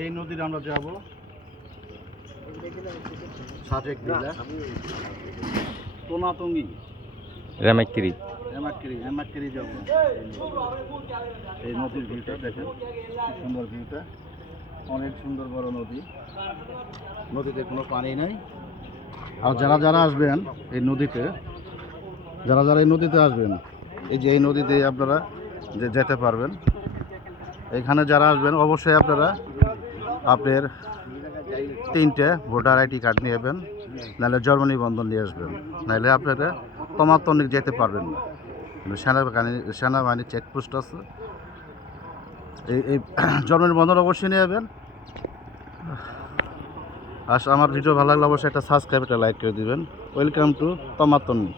এই নদীর আমরা যাব তোনাতঙ্গি রামেক্কিরি হেমাক্কিরি যাব। এই নদীর ভিউটা দেখেন, সুন্দর ভিউটা, অনেক সুন্দর বড় নদী। নদীতে কোনো পানি নাই। আর যারা যারা আসবেন এই নদীতে, যারা যারা এই নদীতে আসবেন, এই যে এই নদীতে আপনারা যেতে পারবেন। এখানে যারা আসবেন অবশ্যই আপনারা আপনার 3টে ভোটার আইডি কার্ড নিয়ে যাবেন, নাহলে জন্ম নিবন্ধন নিয়ে আসবেন, নাহলে আপনারা তমাতনিক যেতে পারবেন না। সেনাবাহিনী চেকপোস্ট আছে, এই জন্ম নিবন্ধন অবশ্যই নিয়ে যাবেন। আর আমার ভিডিও ভালো লাগলে অবশ্যই একটা সাবস্ক্রাইব, একটা লাইক করে দিবেন। Welcome to তমাতনি।